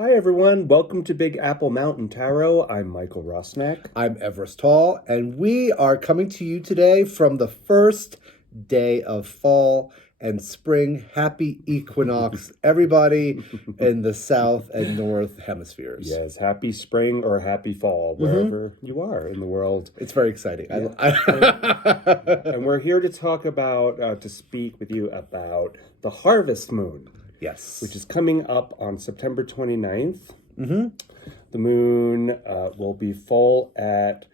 Hi, everyone. Welcome to Big Apple Mountain Tarot. I'm Michael Rosnack. I'm Everest Hall, and we are coming to you today from the first day of fall and spring. Happy equinox, everybody in the south and north hemispheres. Yes, happy spring or happy fall, wherever you are in the world. It's very exciting. Yeah. And we're here to talk about, to speak with you about the harvest moon. Yes. Which is coming up on September 29th. The moon will be full at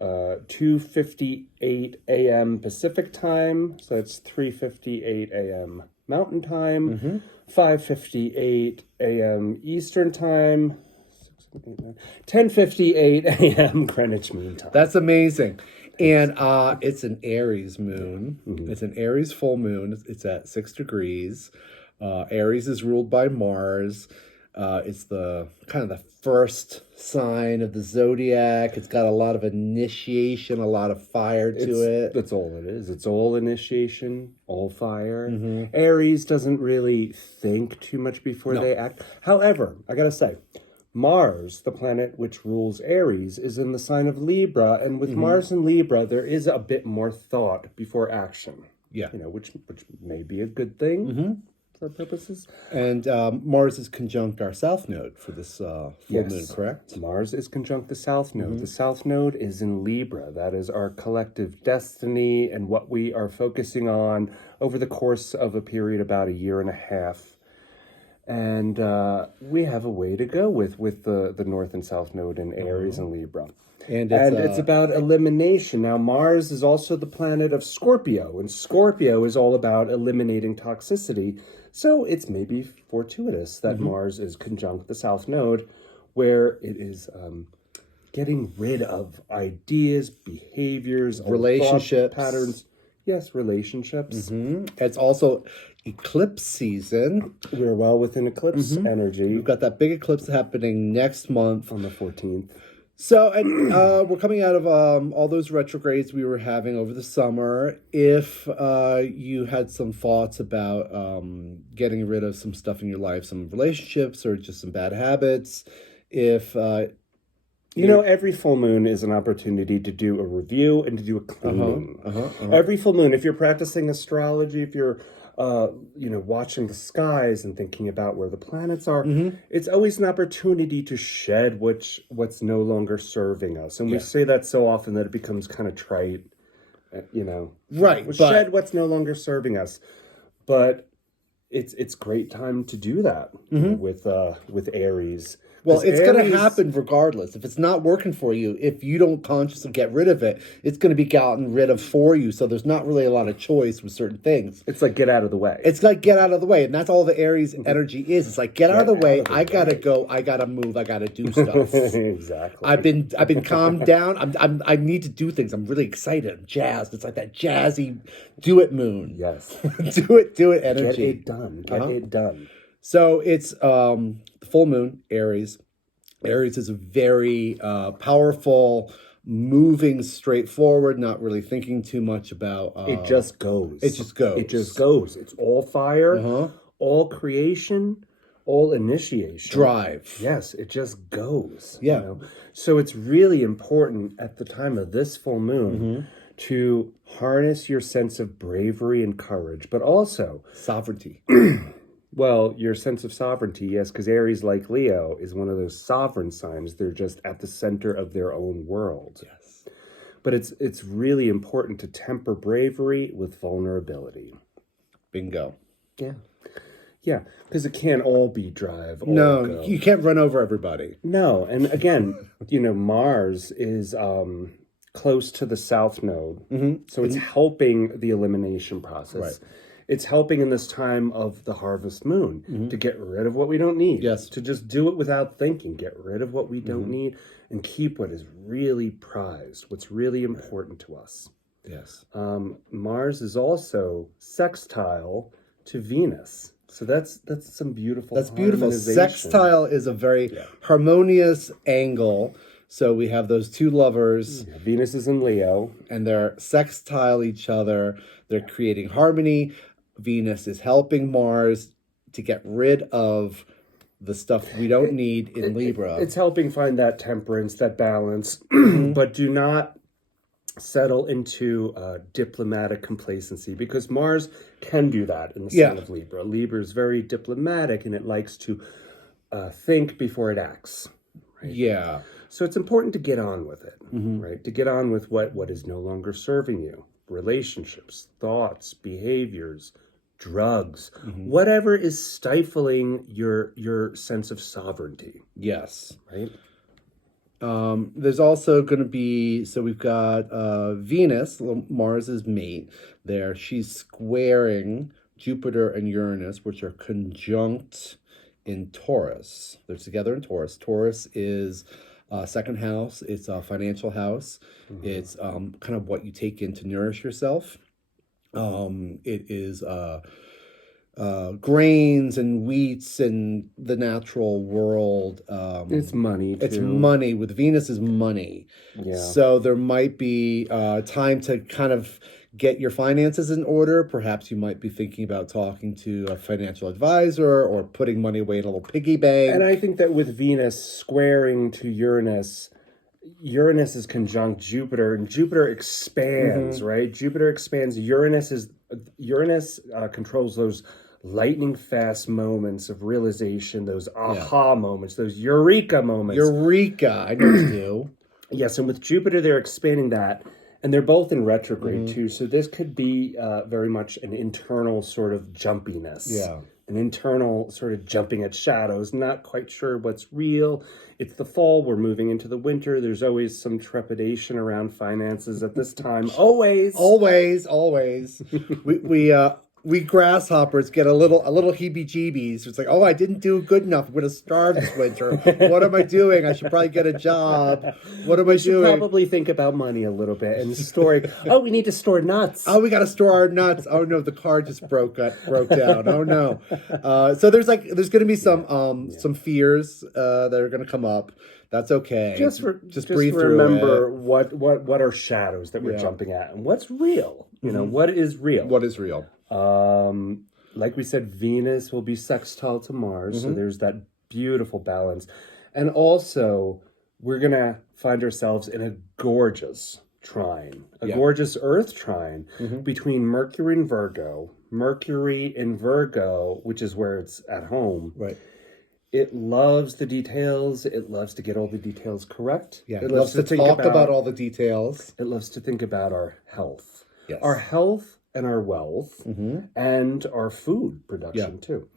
2:58 a.m. Pacific time. So it's 3:58 a.m. Mountain time, 5:58 a.m. Eastern time, 10:58 a.m. Greenwich Mean Time. That's amazing. And it's an Aries moon. It's an Aries full moon. It's at 6 degrees. Aries is ruled by Mars. It's the kind of the first sign of the zodiac. It's got a lot of initiation, a lot of fire to it. That's all it is. It's all initiation, all fire. Aries doesn't really think too much before they act. However, I gotta say, Mars, the planet which rules Aries, is in the sign of Libra, and with Mars in Libra, there is a bit more thought before action. Yeah. Which may be a good thing. For purposes. And Mars is conjunct our south node for this full moon, correct? Mars is conjunct the south node. The south node is in Libra. That is our collective destiny and what we are focusing on over the course of a period about a year and a half. And we have a way to go with the north and south node in Aries and Libra. And it's about elimination. Now, Mars is also the planet of Scorpio, and Scorpio is all about eliminating toxicity. So it's maybe fortuitous that Mars is conjunct the South Node, where it is getting rid of ideas, behaviors, relationships, patterns. Yes, relationships. It's also eclipse season. We're well within eclipse energy. We've got that big eclipse happening next month on the 14th. So, and we're coming out of all those retrogrades we were having over the summer. If you had some thoughts about getting rid of some stuff in your life, some relationships or just some bad habits, if... every full moon is an opportunity to do a review and to do a cleaning. Every full moon, if you're practicing astrology, if you're watching the skies and thinking about where the planets are, it's always an opportunity to shed what's no longer serving us. And we say that so often that it becomes kind of trite, Right. Shed what's no longer serving us. But it's great time to do that with Aries. Well, it's going to happen regardless. If it's not working for you, if you don't consciously get rid of it, it's going to be gotten rid of for you. So there's not really a lot of choice with certain things. It's like get out of the way. It's like get out of the way. And that's all the Aries energy is. It's like get out of the way. I got to go. I got to move. I got to do stuff. Exactly. I've been calmed down. I need to do things. I'm really excited. I'm jazzed. It's like that jazzy do it moon. Yes. do it energy. Get it done. Get it done. So it's the full moon, Aries. Aries is a very powerful, moving straight forward, not really thinking too much about... it just goes. It just goes. It just goes. It's all fire, all creation, all initiation. Drive. Yes, it just goes. Yeah. So it's really important at the time of this full moon to harness your sense of bravery and courage, but also... sovereignty. Well, your sense of sovereignty, yes, because Aries, like Leo, is one of those sovereign signs. They're just at the center of their own world. Yes. But it's really important to temper bravery with vulnerability. Bingo. Yeah. Yeah, because it can't all be drive. No, you can't run over everybody. No, and again, Mars is close to the South Node, so it's helping the elimination process. Right. It's helping in this time of the harvest moon to get rid of what we don't need. Yes. To just do it without thinking. Get rid of what we don't need and keep what is really prized, what's really important to us. Yes. Mars is also sextile to Venus. So that's some beautiful That's beautiful. harmonization. Sextile is a very harmonious angle. So we have those two lovers. Yeah, Venus is in Leo. And they're sextile each other. They're creating harmony. Venus is helping Mars to get rid of the stuff we don't need in Libra. It's helping find that temperance, that balance, but do not settle into diplomatic complacency, because Mars can do that in the sign of Libra. Libra is very diplomatic, and it likes to think before it acts. Right? Yeah. So it's important to get on with it, right? To get on with what is no longer serving you. Relationships, thoughts, behaviors, drugs, whatever is stifling your sense of sovereignty. Yes. Right? There's also going to be, so we've got Venus, Mars's mate there. She's squaring Jupiter and Uranus, which are conjunct in Taurus. They're together in Taurus. Taurus is second house. It's a financial house. It's kind of what you take in to nourish yourself. It is grains and wheats and the natural world. It's money, too. It's money. With Venus is money. Yeah. So there might be time to kind of get your finances in order. Perhaps you might be thinking about talking to a financial advisor or putting money away in a little piggy bank. And I think that with Venus squaring to Uranus, Uranus is conjunct Jupiter, and Jupiter expands, right? Jupiter expands. Uranus controls those lightning fast moments of realization, those aha moments, those eureka moments. Eureka, I know you do. Yes, and with Jupiter, they're expanding that, and they're both in retrograde too. So this could be very much an internal sort of jumpiness. Yeah. An internal sort of jumping at shadows, not quite sure what's real. It's the fall, we're moving into the winter. There's always some trepidation around finances at this time. Always. We grasshoppers get a little heebie-jeebies. It's like, oh, I didn't do good enough. I'm going to starve this winter. What am I doing? I should probably get a job. What am I doing? Probably think about money a little bit and storing. Oh, we need to store nuts. Oh, we got to store our nuts. Oh no, the car just broke down. Oh no. So there's going to be some fears that are going to come up. That's okay. Just breathe through remember it. what are shadows that we're jumping at, and what's real. You know, what is real. What is real? Like we said, Venus will be sextile to Mars, so there's that beautiful balance. And also, we're going to find ourselves in a gorgeous trine, gorgeous Earth trine between Mercury and Virgo. Mercury in Virgo, which is where it's at home. Right. It loves the details. It loves to get all the details correct. Yeah, it loves to talk about all the details. It loves to think about our health. Yes. Our health and our wealth and our food production too.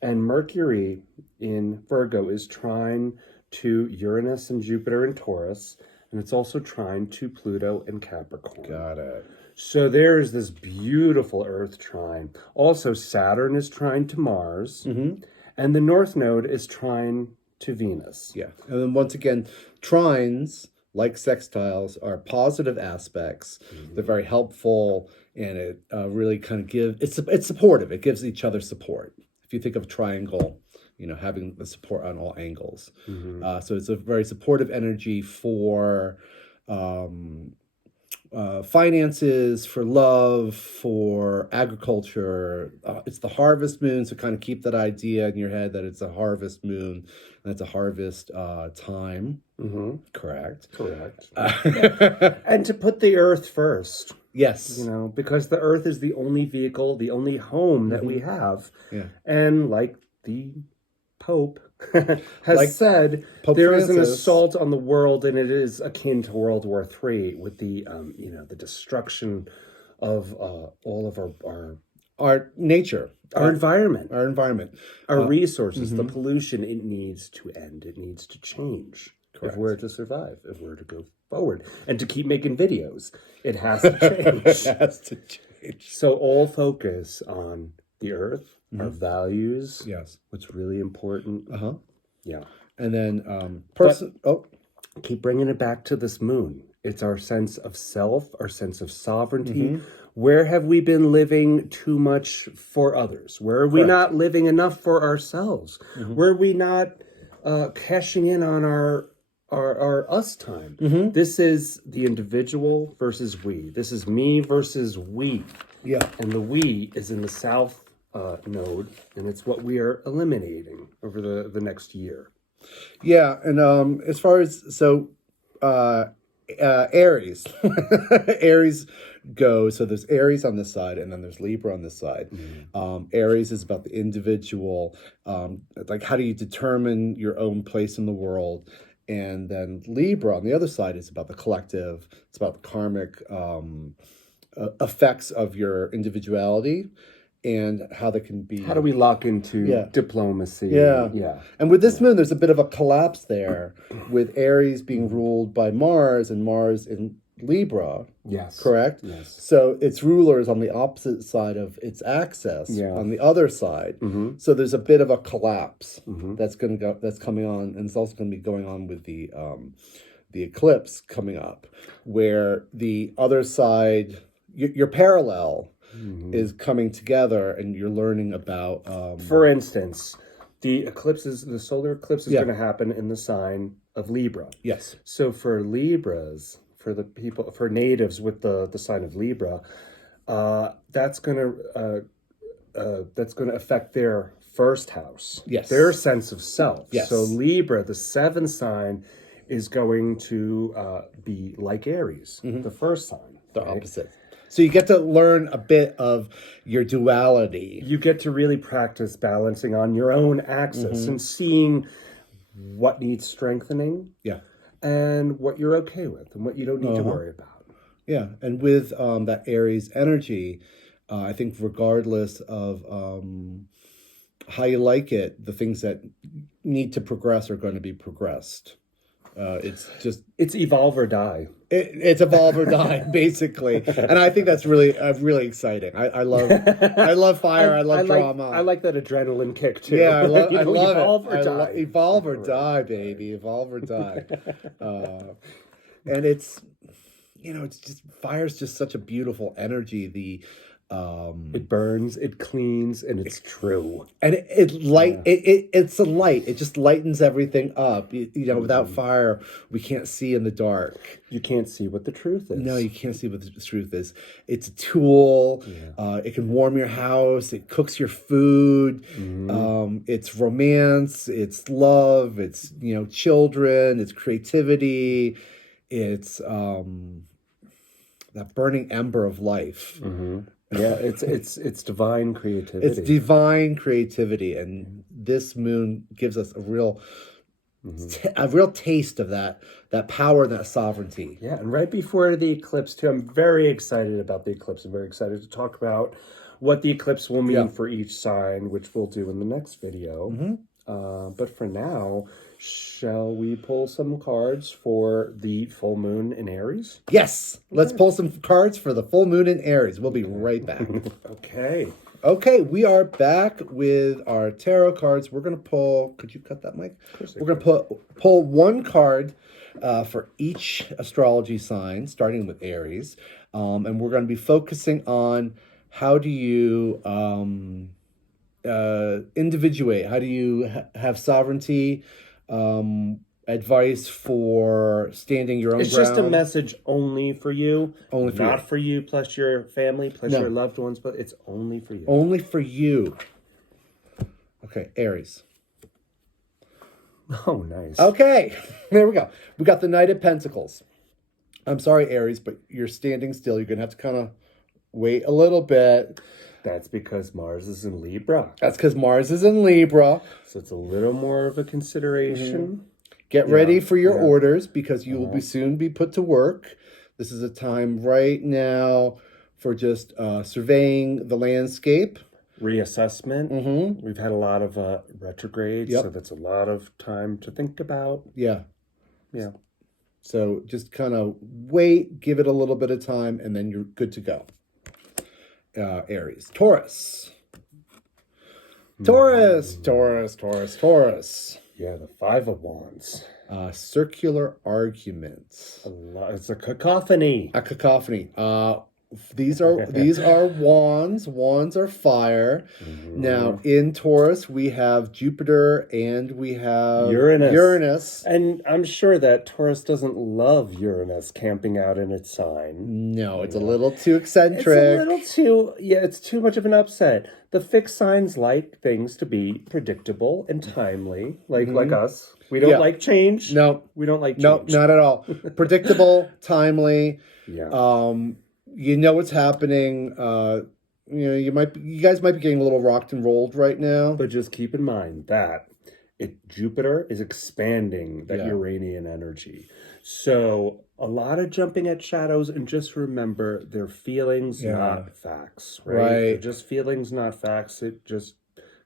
And Mercury in Virgo is trine to Uranus and Jupiter in Taurus, and it's also trine to Pluto and Capricorn. Got it. So there's this beautiful Earth trine. Also, Saturn is trine to Mars, and the North Node is trine to Venus. Yeah, and then once again, trines, like sextiles, are positive aspects. They're very helpful, and it really kind of it's supportive. It gives each other support. If you think of a triangle, you know, having the support on all angles. So it's a very supportive energy for finances, for love, for agriculture. It's the harvest moon, so kind of keep that idea in your head that it's a harvest moon, and it's a harvest time. Correct. And to put the Earth first. Yes. You know, because the Earth is the only vehicle, the only home that we have. Yeah. And like the Pope has said, Pope there Francis is an assault on the world, and it is akin to World War III with the, the destruction of all of our nature, our environment, our resources, the pollution. It needs to end. It needs to change. Correct. If we're to survive, if we're to go forward, and to keep making videos, it has to change. It has to change. So all focus on the Earth, our values. Yes. What's really important. Yeah. And then keep bringing it back to this moon. It's our sense of self, our sense of sovereignty. Where have we been living too much for others? Where are we not living enough for ourselves? Where are we not cashing in on our us time? This is the individual versus we. This is me versus we. Yeah. And the we is in the south node, and it's what we are eliminating over the next year. Yeah, and as far as Aries, Aries goes. So there's Aries on this side, and then there's Libra on this side. Aries is about the individual, like how do you determine your own place in the world, and then Libra on the other side is about the collective. It's about the karmic effects of your individuality and how they can be. How do we lock into diplomacy? Yeah. And with this moon, there's a bit of a collapse there with Aries being ruled by Mars and Mars in Libra. Yes. Correct? Yes. So its ruler is on the opposite side of its axis, on the other side. So there's a bit of a collapse that's coming on, and it's also going to be going on with the eclipse coming up, where the other side, your parallel, is coming together, and you're learning about. For instance, the solar eclipse is going to happen in the sign of Libra. Yes. So for Libras, for natives with the sign of Libra, that's going to affect their first house. Yes. Their sense of self. Yes. So Libra, the seventh sign, is going to be like Aries, the first sign. The opposite. So you get to learn a bit of your duality. You get to really practice balancing on your own axis and seeing what needs strengthening. Yeah. And what you're okay with and what you don't need to worry about. Yeah. And with that Aries energy, I think regardless of how you like it, the things that need to progress are going to be progressed. It's evolve or die. It's evolve or die, basically, and I think that's really exciting. I love fire. I love drama. I like that adrenaline kick too. Yeah, I love evolve it. Or die. Evolve or die, baby. Evolve or die. And it's just fire's just such a beautiful energy. It burns, it cleans, and it's true. And it's a light. It just lightens everything up. Without fire, we can't see in the dark. You can't see what the truth is. No, you can't see what the truth is. It's a tool. It can warm your house. It cooks your food. It's romance. It's love. It's children. It's creativity. It's that burning ember of life. Yeah, it's divine creativity. It's divine creativity, and this moon gives us a real taste of that power and that sovereignty. Yeah, and right before the eclipse too, I'm very excited about the eclipse. I'm very excited to talk about what the eclipse will mean for each sign, which we'll do in the next video. But for now, shall we pull some cards for the full moon in Aries? Yes, let's pull some cards for the full moon in Aries. We'll be right back. Okay, we are back with our tarot cards. We're going to pull, could you cut that mic? We're going to pull one card for each astrology sign, starting with Aries. And we're going to be focusing on how do you individuate, how do you have sovereignty, advice for standing your own ground. It's just a message only for you. Only for not for you plus your family, plus your loved ones, but it's only for you. Only for you. Okay, Aries. Oh, nice. Okay, there we go. We got the Knight of Pentacles. I'm sorry, Aries, but you're standing still. You're going to have to kind of wait a little bit. That's because Mars is in Libra. So it's a little more of a consideration. Get ready for your orders, because you will soon be put to work. This is a time right now for just surveying the landscape. Reassessment. We've had a lot of retrogrades, so that's a lot of time to think about. Yeah. So just kind of wait, give it a little bit of time, and then you're good to go. Aries. Taurus. Taurus. Yeah, the Five of Wands. Circular arguments. It's a cacophony. These are wands. Wands are fire. Now in Taurus we have Jupiter and we have Uranus. And I'm sure that Taurus doesn't love Uranus camping out in its sign. No, it's a little too eccentric. It's a little too, it's too much of an upset. The fixed signs like things to be predictable and timely, like us. We don't like change. No. We don't like change. No, not at all. Predictable, timely. Yeah. You know what's happening. You guys might be getting a little rocked and rolled right now. But just keep in mind that Jupiter is expanding that Uranian energy. So a lot of jumping at shadows, and just remember they're feelings, not facts, right? They're just feelings, not facts. Just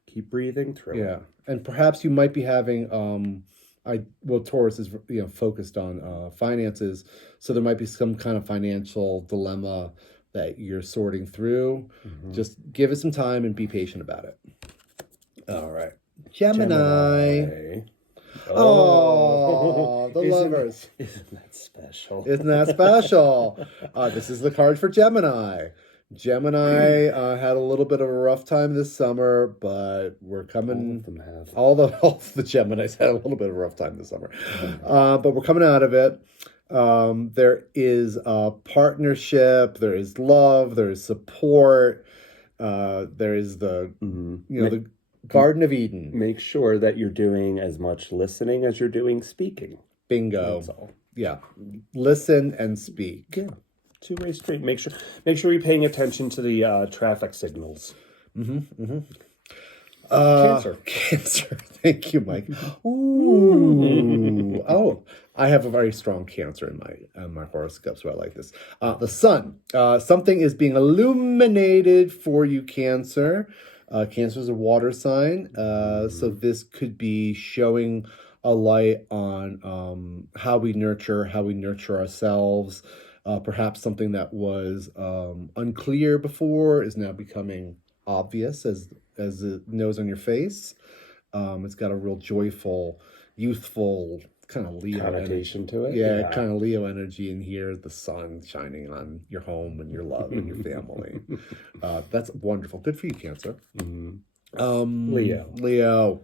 keep breathing through. Yeah. And perhaps you might be having Taurus is focused on finances, so there might be some kind of financial dilemma that you're sorting through. Just give it some time and be patient about it. All right, Gemini. Oh, the lovers. Isn't that special? Isn't that special? This is the card for Gemini. Gemini had a little bit of a rough time this summer, but we're coming. All the Geminis had a little bit of a rough time this summer, but we're coming out of it. There is a partnership. There is love. There is support. There is the the Garden of Eden. Make sure that you're doing as much listening as you're doing speaking. Bingo. That's all. Yeah, listen and speak. Yeah. Two-way street. Make sure you're paying attention to the traffic signals. Cancer. Cancer. Thank you, Mike. Ooh. Oh, I have a very strong Cancer in my horoscope, so I like this. The sun. Something is being illuminated for you, Cancer. Cancer is a water sign, so this could be showing a light on how we nurture ourselves. Perhaps something that was unclear before is now becoming obvious as the nose on your face. It's got a real joyful, youthful kind of Leo connotation to it. Yeah, kind of Leo energy in here. The sun shining on your home and your love and your family. That's wonderful. Good for you, Cancer. Leo.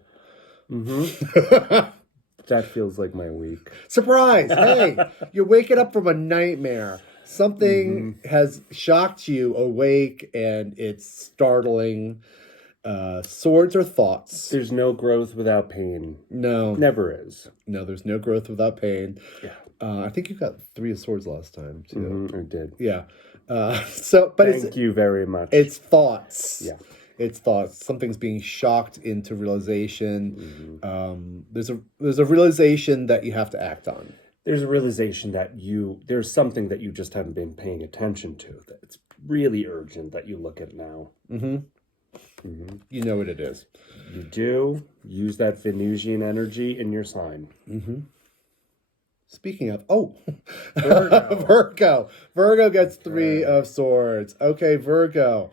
That feels like my week. Surprise! Hey, you're waking up from a nightmare. Something has shocked you awake, and it's startling. Swords or thoughts? There's no growth without pain. No. Never is. No, there's no growth without pain. Yeah. I think you got 3 of Swords last time, too. I did. Yeah. Thank you very much. It's thoughts. Yeah. It's thoughts. Something's being shocked into realization. There's a realization that you have to act on. There's a realization that there's something that you just haven't been paying attention to. That it's really urgent that you look at now. You know what it is. You do. Use that Venusian energy in your sign. Speaking of, Virgo. Virgo gets 3 of Swords. Okay, Virgo.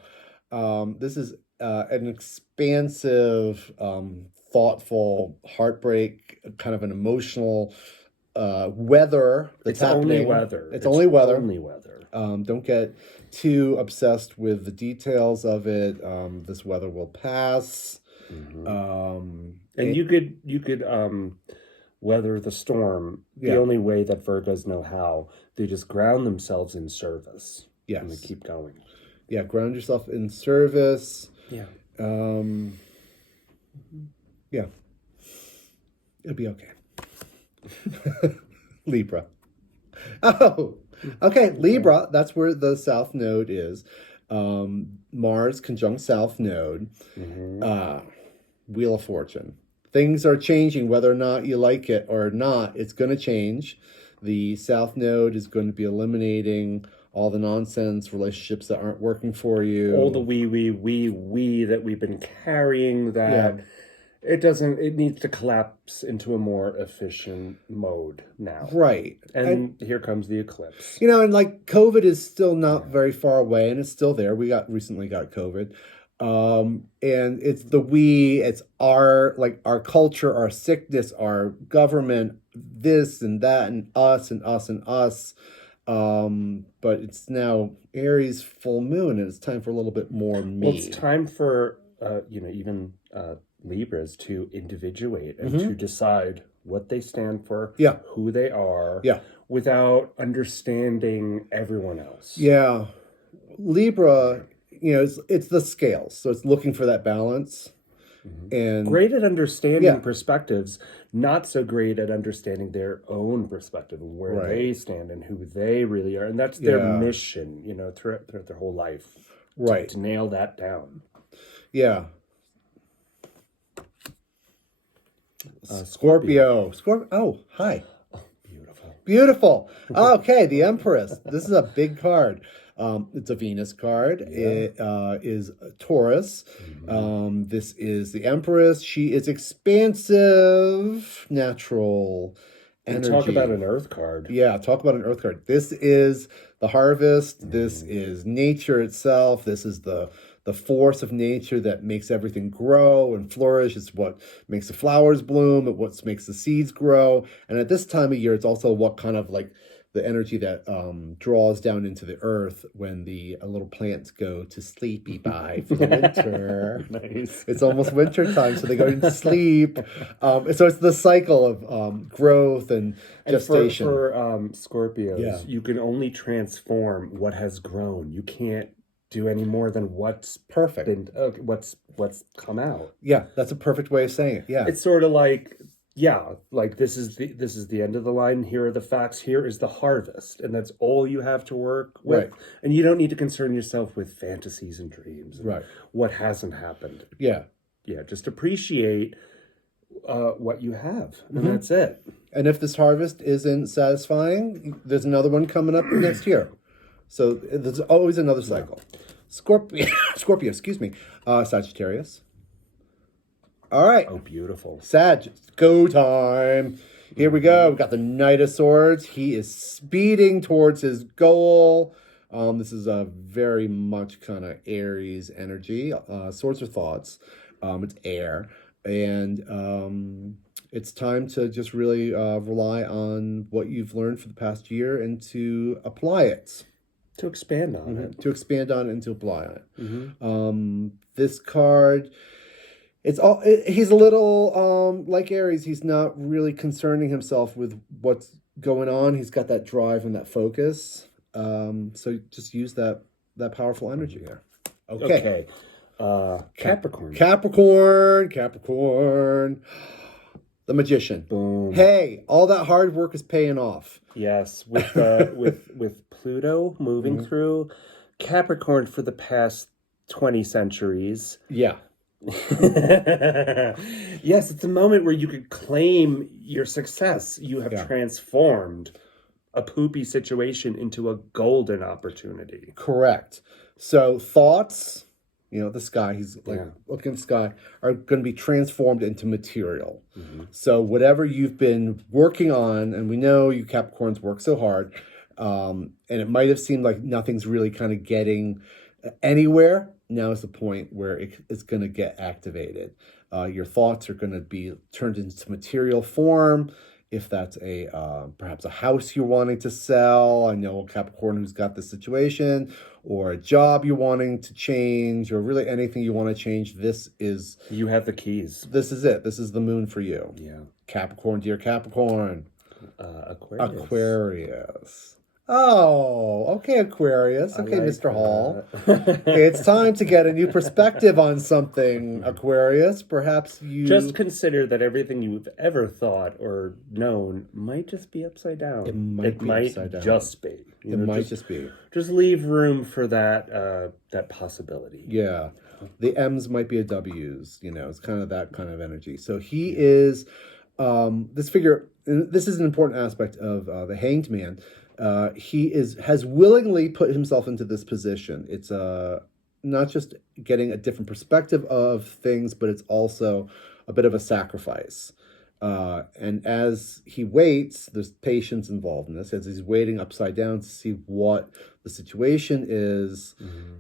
This is an expansive, thoughtful, heartbreak, kind of an emotional weather that's happening. It's only weather. Don't get too obsessed with the details of it. This weather will pass. And you could weather the storm. The only way that Virgos know how, they just ground themselves in service. Yes. And they keep going. Yeah, ground yourself in service. Yeah. Yeah. It'll be okay. Libra. Oh, okay. Libra, that's where the South Node is. Mars conjunct South Node. Wheel of Fortune. Things are changing, whether or not you like it or not. It's going to change. The South Node is going to be eliminating all the nonsense, relationships that aren't working for you. All the we that we've been carrying that it needs to collapse into a more efficient mode now. Right. And here comes the eclipse. And like COVID is still not very far away, and it's still there. We recently got COVID. And it's it's our culture, our sickness, our government, this and that, and us and us and us. But it's now Aries full moon, and it's time for a little bit more me. Well, it's time for even Libras to individuate and to decide what they stand for, who they are, without understanding everyone else. Yeah, Libra, it's the scales, so it's looking for that balance. And great at understanding perspectives, not so great at understanding their own perspective and where they stand and who they really are. And that's their mission, throughout their whole life. Right. To nail that down. Yeah. Scorpio. Oh, hi. Oh, beautiful. Beautiful. Okay, the Empress. This is a big card. It's a Venus card. It is Taurus. This is the Empress. She is expansive, natural energy. And talk about an Earth card. Yeah, talk about an Earth card. This is the harvest. This is nature itself. This is the force of nature that makes everything grow and flourish. It's what makes the flowers bloom. It's what makes the seeds grow. And at this time of year, it's also what kind of like the energy that draws down into the earth when the little plants go to sleepy bye for the winter. Nice. It's almost winter time, so they go into sleep. So it's the cycle of growth and gestation. For Scorpios, you can only transform what has grown. You can't do any more than what's perfect and what's come out. Yeah, that's a perfect way of saying it. Yeah, it's sort of like this is the end of the line. Here are the facts. Here is the harvest, and that's all you have to work with. Right. And you don't need to concern yourself with fantasies and dreams. And right. What hasn't happened. Yeah. Yeah. Just appreciate what you have, and that's it. And if this harvest isn't satisfying, there's another one coming up next year. So there's always another cycle. Scorpio, excuse me. Sagittarius. All right. Oh, beautiful. Sag, go time. Here we go. We've got the Knight of Swords. He is speeding towards his goal. This is a very much kind of Aries energy. Swords are thoughts. It's air. And it's time to just really rely on what you've learned for the past year and to apply it. To expand on it. To expand on it and to apply on it. This card, he's a little like Aries. He's not really concerning himself with what's going on. He's got that drive and that focus. So just use that powerful energy there. Okay. Capricorn. Capricorn. The Magician. Boom. Hey, all that hard work is paying off. Yes, with Pluto moving through Capricorn for the past 20 centuries. Yeah. Yes, it's a moment where you could claim your success. You have transformed a poopy situation into a golden opportunity. Correct. So thoughts, the sky, he's like looking at the sky, are going to be transformed into material. So whatever you've been working on, and we know you Capricorns work so hard, and it might have seemed like nothing's really kind of getting anywhere. Now is the point where it's going to get activated. Your thoughts are going to be turned into material form. If that's perhaps a house you're wanting to sell, I know a Capricorn who's got this situation, or a job you're wanting to change, or really anything you want to change, you have the keys. This is it. This is the moon for you. Yeah. Capricorn, dear Capricorn. Aquarius. Oh, okay, Aquarius. Okay, Mr. Hall. It's time to get a new perspective on something, Aquarius. Perhaps you... Just consider that everything you've ever thought or known might just be upside down. It might be upside down. Just be. It might just be. Just leave room for that possibility. Yeah. The M's might be a W's, it's kind of that kind of energy. So he is, this figure, this is an important aspect of the Hanged Man. He has willingly put himself into this position. It's not just getting a different perspective of things, but it's also a bit of a sacrifice. And as he waits, there's patience involved in this. As he's waiting upside down to see what the situation is,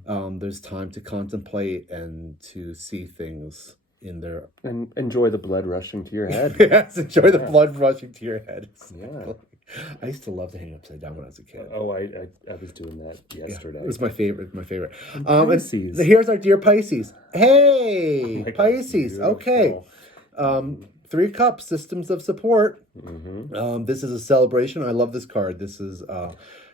there's time to contemplate and to see things in there. And enjoy the blood rushing to your head. Yes, enjoy the blood rushing to your head. Yeah. I used to love to hang upside down when I was a kid. Oh, I was doing that yesterday. It was my favorite. My favorite. Pisces. And here's our dear Pisces. Hey, Oh my God, Pisces. Okay. beautiful. 3 cups, systems of support. Mm-hmm. This is a celebration. I love this card. This is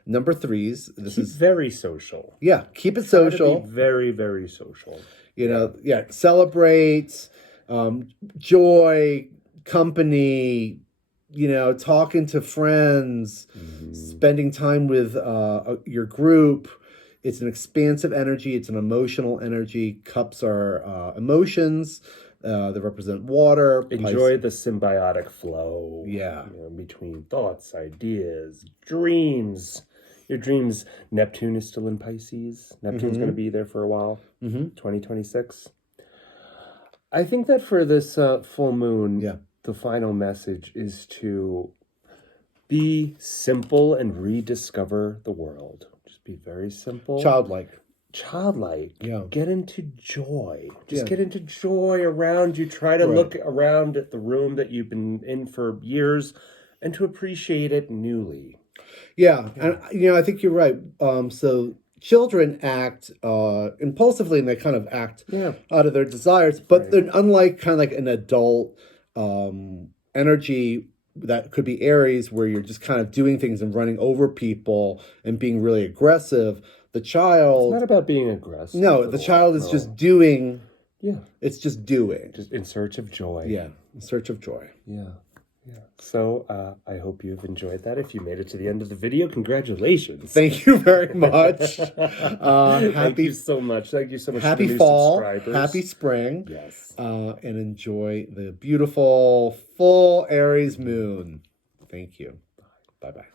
number 3s. This is very social. keep it Try to social. be very, very social. You know, celebrate, joy, company, you know, talking to friends, spending time with your group. It's an expansive energy. It's an emotional energy. Cups are emotions. They represent water. Enjoy the symbiotic flow. Yeah. You know, between thoughts, ideas, dreams. Your dreams. Neptune is still in Pisces. Neptune's going to be there for a while. 2026. I think that for this full moon, the final message is to be simple and rediscover the world. Just be very simple. Childlike. Yeah. Get into joy. Just get into joy around you. Try to look around at the room that you've been in for years and to appreciate it newly. Yeah. And, you know, I think you're right. So children act impulsively, and they kind of act out of their desires, but they're unlike kind of like an adult energy that could be Aries, where you're just kind of doing things and running over people and being really aggressive. The child... It's not about being aggressive. No, the child is just doing... Yeah. It's just doing. Just in search of joy. Yeah, in search of joy. Yeah. Yeah. So I hope you've enjoyed that. If you made it to the end of the video, congratulations. Thank you very much. Thank you so much. Thank you so much. Happy for the new fall. subscribers. Happy spring. Yes. And enjoy the beautiful full Aries moon. Thank you. Bye-bye.